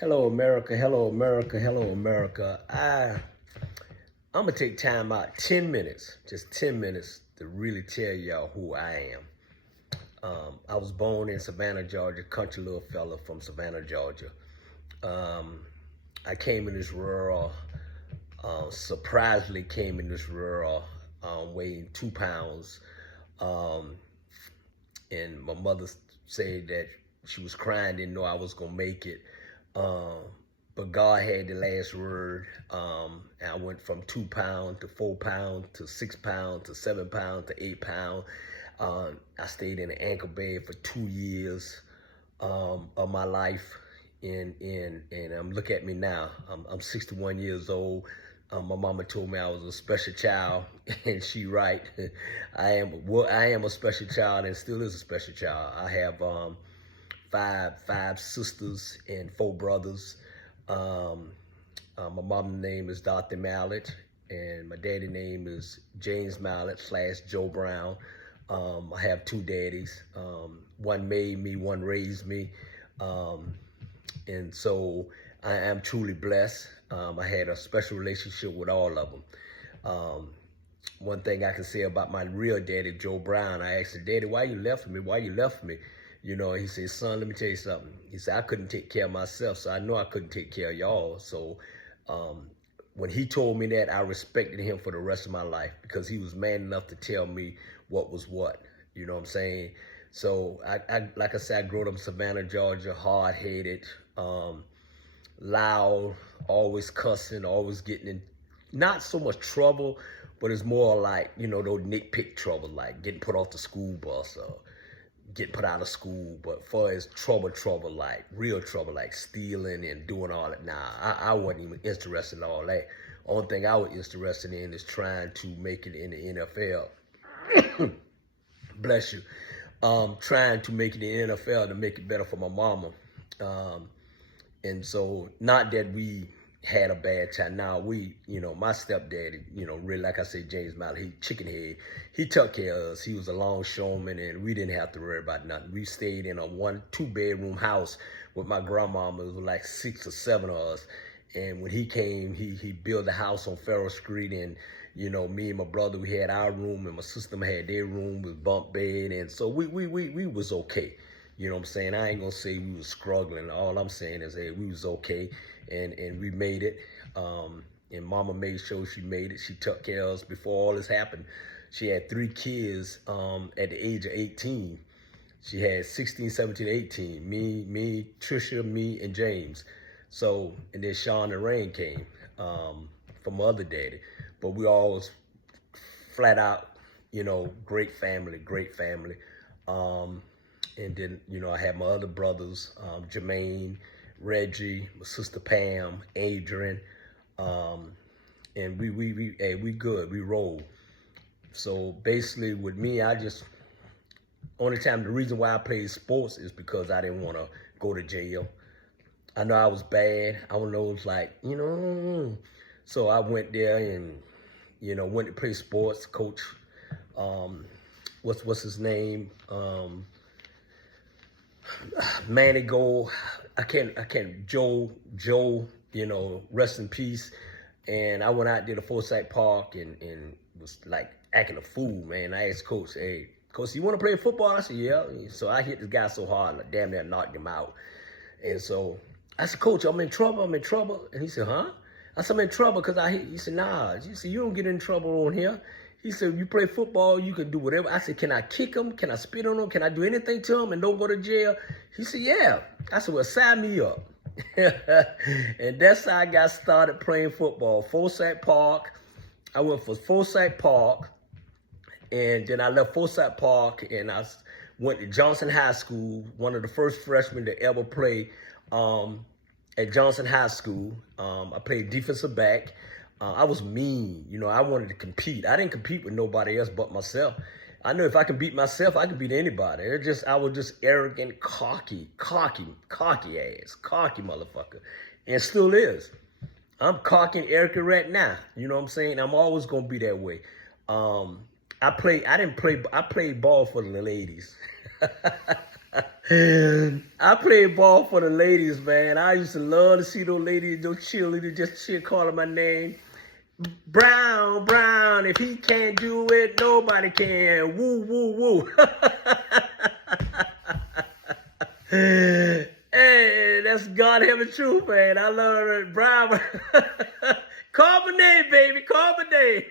Hello, America. Hello, America. Hello, America. I'm gonna take time out 10 minutes, just 10 minutes, to really tell y'all who I am. I was born in Savannah, Georgia, country little fella from Savannah, Georgia. Um, I came in this rural, surprisingly came in this rural, weighing 2 pounds. Um, and my mother said that she was crying, didn't know I was gonna make it. Um, but God had the last word. And I went from 2 pounds to 4 pounds to 6 pounds to 7 pounds to 8 pounds. I stayed in an ankle bed for 2 years of my life. And look at me now. I'm 61 years old. My mama told me I was a special child, and she right. I am a special child, and still is a special child. I have five sisters and 4 brothers. My mom's name is Dr. Mallet, and my daddy's name is James Mallet / Joe Brown. I have 2 daddies. One made me, one raised me. And so I am truly blessed. I had a special relationship with all of them. One thing I can say about my real daddy, Joe Brown, I asked him, Daddy, why you left me? Why you left me? You know, he said, son, let me tell you something. He said, I couldn't take care of myself, so I know I couldn't take care of y'all. So when he told me that, I respected him for the rest of my life, because he was man enough to tell me what was what. You know what I'm saying? So I like I said, I grew up in Savannah, Georgia, hard-headed, loud, always cussing, always getting in not so much trouble, but it's more like, you know, those nitpick trouble, like getting put off the school bus or getting put out of school. But far as trouble, like real trouble, like stealing and doing all that, nah, I wasn't even interested in all that. Only thing I was interested in is trying to make it in the NFL. Bless you. Trying to make it in the NFL to make it better for my mama. And so, not that we had a bad time. Now, my stepdaddy, really, like I say, James Mallet, he chicken head. He took care of us. He was a longshoreman, and we didn't have to worry about nothing. We stayed in a 2-bedroom house with my grandmama. It was like 6 or 7 of us. And when he came, he built a house on Farrell Street, and me and my brother, we had our room, and my sister had their room with bunk bed, and so we was okay. You know what I'm saying? I ain't gonna say we was struggling. All I'm saying is, hey, we was okay, and we made it. And mama made sure she made it. She took care of us before all this happened. She had 3 kids at the age of 18. She had 16, 17, 18. Me, Trisha, me, and James. So, and then Sean and Rain came from my other daddy. But we always flat out, great family, great family. And then, I had my other brothers, Jermaine, Reggie, my sister Pam, Adrian. And we good, we roll. So basically with me, the reason why I played sports is because I didn't want to go to jail. I know I was bad. I don't know, it was like, so I went there and, went to play sports. Coach, what's his name? Manny Gold, I can't, Joe, rest in peace. And I went out there to Forsyth Park and was like acting a fool, man. I asked Coach, hey, Coach, you want to play football? I said, yeah. So I hit this guy so hard, like damn near knocked him out. And so I said, Coach, I'm in trouble. And he said, huh? I said, I'm in trouble because he said, nah. He said, you don't get in trouble on here. He said, you play football, you can do whatever. I said, can I kick him? Can I spit on him? Can I do anything to him and don't go to jail? He said, yeah. I said, well, sign me up. And that's how I got started playing football. Forsyth Park. I went for Forsyth Park. And then I left Forsyth Park and I went to Johnson High School, one of the first freshmen to ever play at Johnson High School. I played defensive back. I was mean, I wanted to compete. I didn't compete with nobody else but myself. I knew if I can beat myself, I can beat anybody. I was just arrogant, cocky motherfucker. And still is. I'm cocky and arrogant right now. You know what I'm saying? I'm always gonna be that way. I played ball for the ladies. I played ball for the ladies, man. I used to love to see those ladies, those cheerleaders, just cheer calling my name. Brown, Brown, if he can't do it, nobody can. Woo, woo, woo. Hey, that's God heaven truth, man. I love it. Brown. Call my name, baby. Call my name.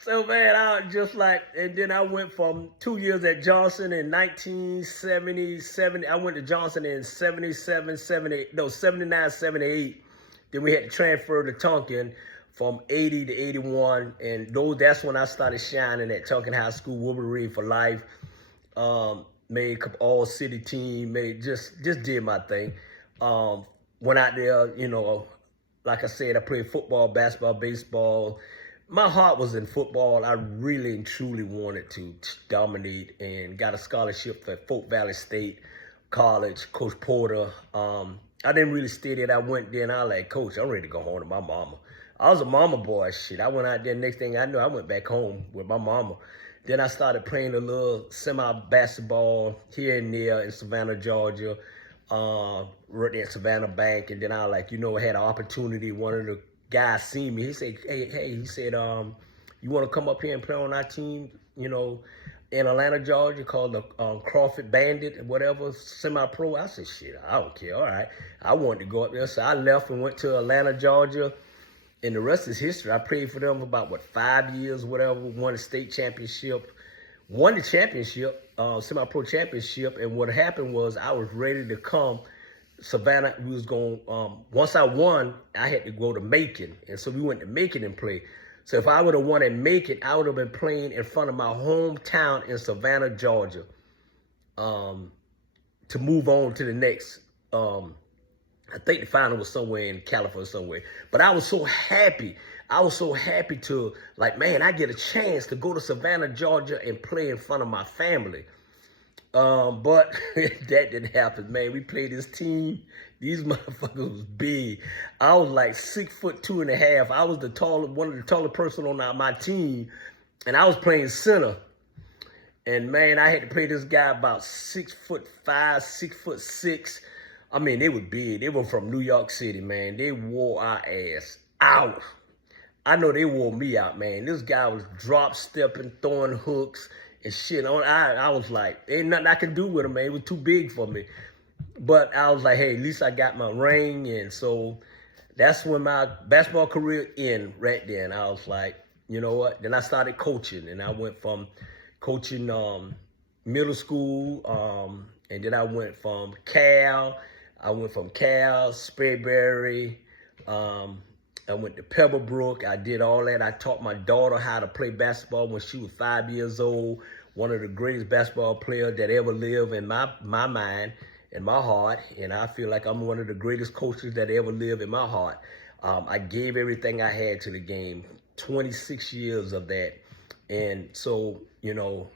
So, man, I was just like, and then I went from 2 years at Johnson in 1977. I went to Johnson in 77, 78, no, 79, 78. Then we had to transfer to Tonkin from 80 to 81. And that's when I started shining at Tonkin High School, Wolverine for life. Made a all-city team, just did my thing. Went out there, you know, like I said, I played football, basketball, baseball. My heart was in football. I really and truly wanted to dominate and got a scholarship for Folk Valley State College, Coach Porter. I didn't really stay there. I went there and I was like, Coach, I'm ready to go home to my mama. I was a mama boy, shit. I went out there, next thing I knew, I went back home with my mama. Then I started playing a little semi-basketball here and there in Savannah, Georgia, right there at Savannah Bank. And then I like, you know, had an opportunity. One of the guys seen me. He said, hey, he said, you want to come up here and play on our team, you know, in Atlanta, Georgia, called the Crawford Bandit, whatever, semi-pro. I said, shit, I don't care. All right. I wanted to go up there. So I left and went to Atlanta, Georgia. And the rest is history. I played for them about, 5 years, whatever, won a state championship, won the championship, semi-pro championship. And what happened was I was ready to come. Savannah, we was going, once I won, I had to go to Macon. And so we went to Macon and play. So if I would have won at Macon, I would have been playing in front of my hometown in Savannah, Georgia, to move on to the next, I think the final was somewhere in California somewhere. But I was so happy. I was so happy to, like, man, I get a chance to go to Savannah, Georgia and play in front of my family. But that didn't happen, man. We played this team. These motherfuckers was big. I was like 6'2.5". I was one of the taller person on my team. And I was playing center. And, man, I had to play this guy about 6'5", 6'6". I mean, they were big. They were from New York City, man. They wore our ass out. I know they wore me out, man. This guy was drop stepping, throwing hooks and shit. I was like, ain't nothing I can do with him, man. It was too big for me. But I was like, hey, at least I got my ring. And so that's when my basketball career ended right there. And I was like, you know what? Then I started coaching. And I went from coaching middle school. And then I went from Cal. I went from Cal, Sprayberry. I went to Pebblebrook. I did all that. I taught my daughter how to play basketball when she was 5 years old. One of the greatest basketball players that ever lived in my mind, in my heart. And I feel like I'm one of the greatest coaches that ever lived in my heart. I gave everything I had to the game, 26 years of that. And so, you know,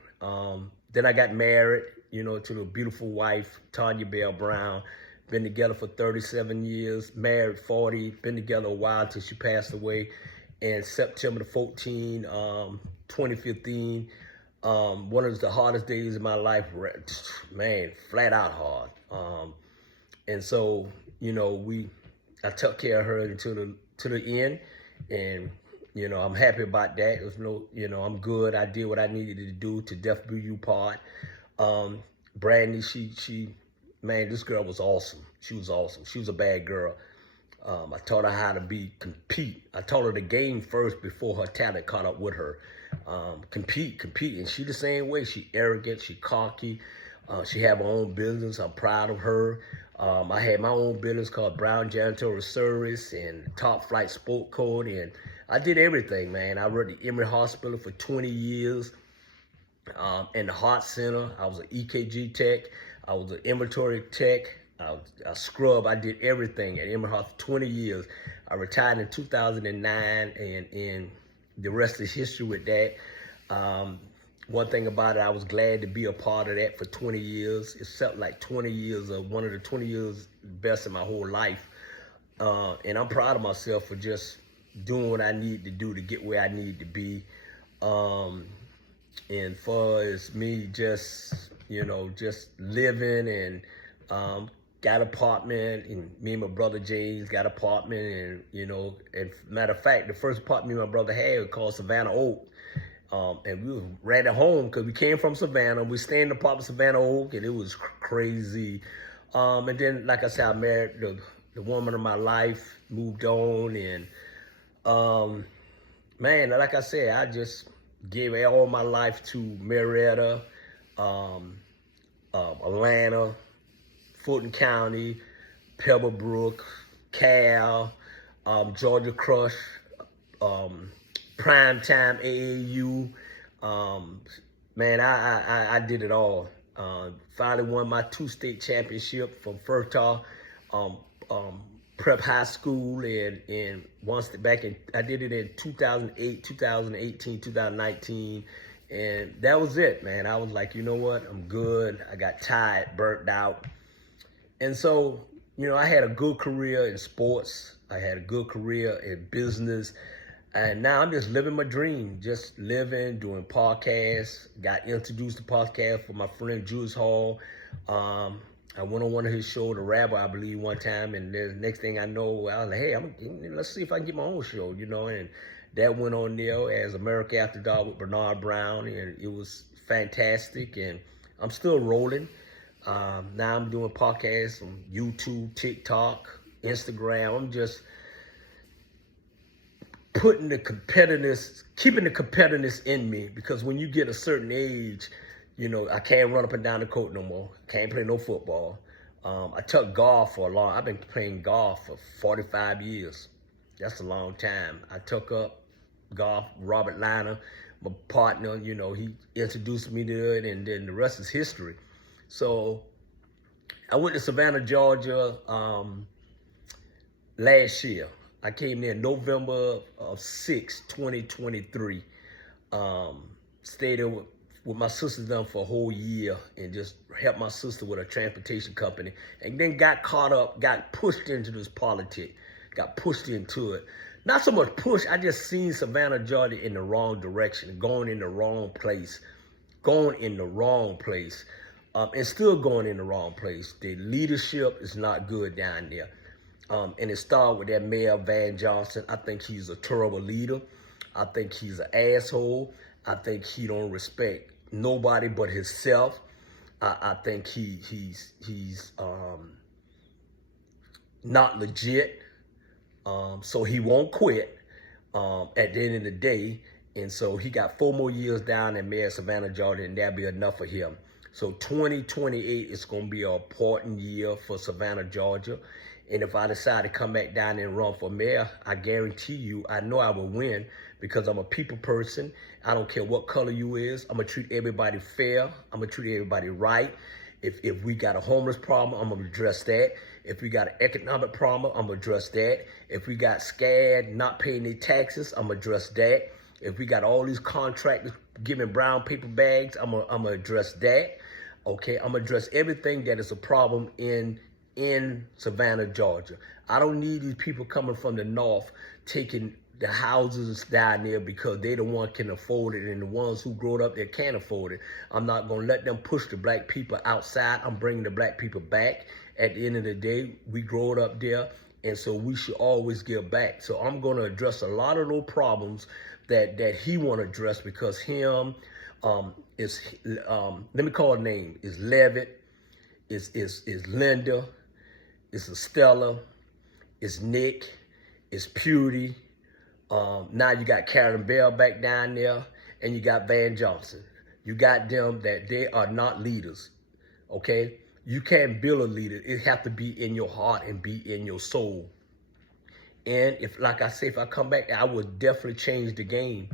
then I got married, you know, to the beautiful wife, Tanya Bell Brown. Been together for 37 years, married 40, been together a while until she passed away. And September the 14th, 2015, one of the hardest days of my life, man, flat out hard. And so, you know, I took care of her until to the end. And, you know, I'm happy about that. There's no, you know, I'm good. I did what I needed to do to death do you part. Brandy, man, this girl was awesome. She was awesome. She was a bad girl. I taught her how to compete. I taught her the game first before her talent caught up with her. Compete. And she the same way. She arrogant, she cocky. She have her own business. I'm proud of her. I had my own business called Brown Janitorial Service and Top Flight Sport Code. And I did everything, man. I worked at Emory Hospital for 20 years. In the Heart Center, I was an EKG tech. I was an inventory tech, a scrub. I did everything at Emory Hospital for 20 years. I retired in 2009, and the rest is history with that. One thing about it, I was glad to be a part of that for 20 years. It felt like 20 years of one of the 20 years best in my whole life. And I'm proud of myself for just doing what I need to do to get where I need to be. And far as me just, just living and got apartment, and me and my brother James got apartment, and and matter of fact, the first apartment my brother had was called Savannah Oak. And we was right at home because we came from Savannah. We stayed in the apartment Savannah Oak, and it was crazy. And then, like I said, I married the woman of my life, moved on, and man, like I said, I just gave all my life to Marietta, Atlanta, Fulton County, Pebblebrook, Cal, Georgia Crush, Primetime AAU. Man, I did it all. Finally won my 2 state championship from Fertile Prep High School, and once back in, I did it in 2008, 2018, 2019, and that was it, man. I was like, you know what, I'm good. I got tired, burnt out, and so I had a good career in sports. I had a good career in business. And now I'm just living my dream, just living, doing podcasts. Got introduced to podcast from my friend Julius Hall. I went on one of his shows, The Rabbi, I believe, one time. And the next thing I know, I was like, hey, let's see if I can get my own show, And that went on there as America After Dark with Bernard Brown. And it was fantastic. And I'm still rolling. Now I'm doing podcasts on YouTube, TikTok, Instagram. I'm just putting the competitiveness, keeping the competitiveness in me, because when you get a certain age, I can't run up and down the court no more. Can't play no football. I took golf for I've been playing golf for 45 years. That's a long time. I took up golf, Robert Liner, my partner, he introduced me to it, and then the rest is history. So I went to Savannah, Georgia last year. I came there November 6, 2023. Stayed there with my sister done for a whole year, and just helped my sister with a transportation company. And then got caught up, got pushed into this politics, got pushed into it. Not so much push, I just seen Savannah, Georgia in the wrong direction, going in the wrong place, and still going in the wrong place. The leadership is not good down there. And it started with that Mayor Van Johnson. I think he's a terrible leader. I think he's an asshole. I think he don't respect nobody but himself. I think he's not legit. So he won't quit at the end of the day. And so he got 4 more years down in Mayor Savannah, Georgia, and that'll be enough for him. So 2028 is going to be an important year for Savannah, Georgia. And if I decide to come back down and run for mayor, I guarantee you, I know I will win, because I'm a people person. I don't care what color you is. I'm going to treat everybody fair. I'm going to treat everybody right. If we got a homeless problem, I'm going to address that. If we got an economic problem, I'm going to address that. If we got scared not paying their taxes, I'm going to address that. If we got all these contractors giving brown paper bags, I'm going to address that. Okay, I'm going to address everything that is a problem in Savannah, Georgia. I don't need these people coming from the north taking the houses down there because they the one can afford it, and the ones who grew up there can't afford it. I'm not going to let them push the black people outside. I'm bringing the black people back. At the end of the day, we grew up there, and so we should always give back. So I'm going to address a lot of those problems that he want to address, because him let me call a name, is Levitt, is Linda, it's Estella, it's Nick, it's Pewdy. Now you got Karen Bell back down there, and you got Van Johnson. You got them that they are not leaders, okay? You can't build a leader. It have to be in your heart and be in your soul. And if, like I say, if I come back, I would definitely change the game.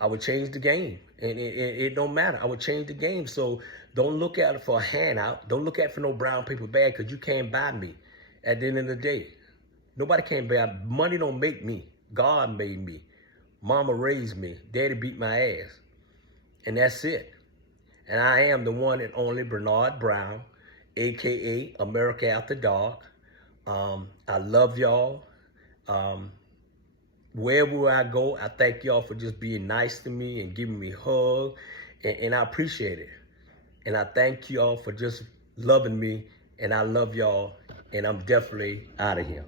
I would change the game. And it don't matter. I would change the game. So don't look at it for a handout. Don't look at it for no brown paper bag, because you can't buy me at the end of the day. Nobody can buy. Money don't make me. God made me. Mama raised me. Daddy beat my ass. And that's it. And I am the one and only Bernard Brown, a.k.a. America After Dark. I love y'all. Wherever I go, I thank y'all for just being nice to me and giving me a hug and I appreciate it. And I thank y'all for just loving me, and I love y'all, and I'm definitely out of here.